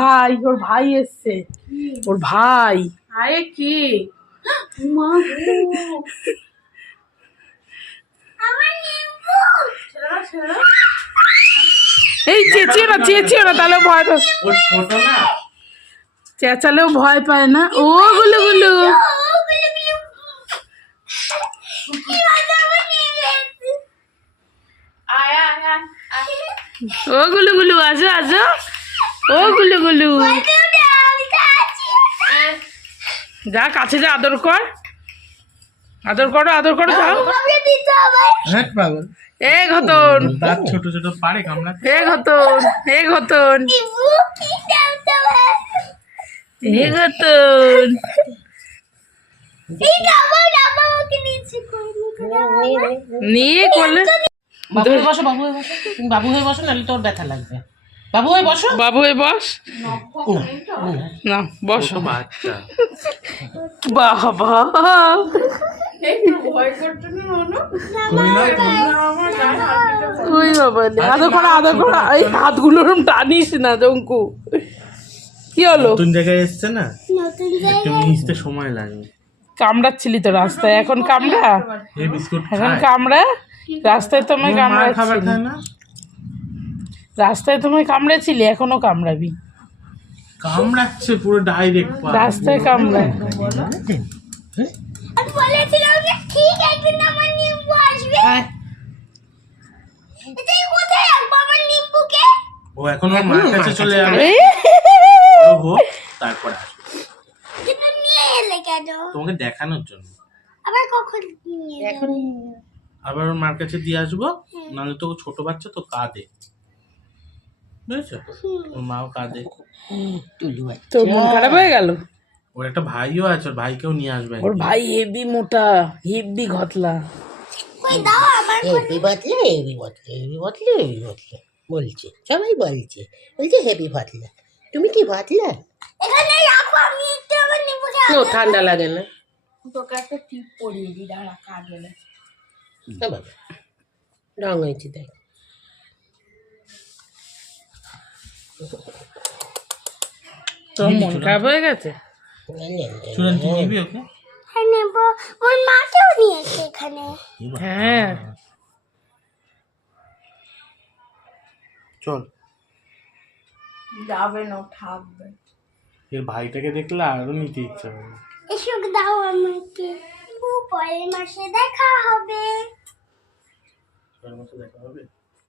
ভাই, ওর ভাই এসছে, ওর ভাই। আরে কি মা এই চেঁচিও না, চেঁচিও না, তাহলে ভয় পায়। চেঁচালেও ভয় পায় না। ও গুলু গুলু, ও গুলু গুলু, আসো আসো, ও গুলু গুলু, যা কাছে যা, আদর কর, আদর করো, আদর করো, যাও। এ ঘতন, দাঁত ছোট ছোট পারে কামড়াতে। এ ঘতন, এ ঘতন, এ ঘতন। নিয়ে করলে বাবু হয়ে বসো, বাবু হয়ে বসো, তুমি বাবু হয়ে বসো, নাহলে তোর ব্যথা লাগবে। বাবু হয়ে বসো, বাবু হয়ে বস না, বসো বাচ্চা বাবা। ওই বাবা, আদর করো, আদর করো, এই হাতগুলো ওরম টানিস না জঙ্কু। কি হলো? নতুন জায়গায় এসছে না, একটু মিশতে সময় লাগে। কামড়াচ্ছিলি তো রাস্তায়, এখন কামড়া, এই বিস্কুট এখন খায়। কামড়া, রাস্তায় তোমায় মার খাবার কামড়াচ্ছিলি, খায় না, রাস্তায় তোমায় কামড়াচ্ছিলি, এখনো কামড়াবি, কামড়াচ্ছে পুরো ডাইরেক্ট। রাস্তায় কামড়া। আমি বলেছিলাম যে ঠিক একদিন আমার নিম্বু আসবে। এটাই কোথায় রাখবো আমার নিম্বুকে? ও এখন ওর মার কাছে চলে যাবে, ও হোক, তারপর আসবে কিন্তু নিয়ে এলে কেন? তোমাকে দেখানোর জন্য। আবার কখন নিয়ে এলে? এখন আবার ওর মার কাছে দিয়ে আসবো, নাহলে তো ও ছোট বাচ্চা তো কাঁদে, বুঝেছো? ওর মাও কাঁদে। তোর মন খারাপ হয়ে গেল? ওর একটা ভাইও আছে, ওর ভাইকেও নিয়ে আসবে। ওর ভাই হেভি মোটা, হেভি ঘতলা। কই দাও আমার হেভি বদলে, হেভি বদলে, হেভি বদলে, হেভি বদলে বলছে, সবাই বলছে, বলছে হেভি বদলে। তুমি কি বদলে? এখানে রাখো, আমি একটু আমার নিম্বুকে ও ঠান্ডা লাগে না? তোকে একটা টিপ পরিয়ে দিই, দাঁড়া, কাজলে না বাবা, রং হয়েছে দেখ। তোর মন খারাপ হয়ে গেছে? চুলেন তুই নিবি ওকে? হ্যাঁ নেবো, ওর মাকেও নিয়েছে এখানে। হ্যাঁ, চল। যাবে না, থাকবে। এর ভাইটাকে দেখলে আরো নিতে ইচ্ছা হবে। এসো দাও আমাকে, পরের মাসে দেখা হবে। পরের মাসে দেখা হবে।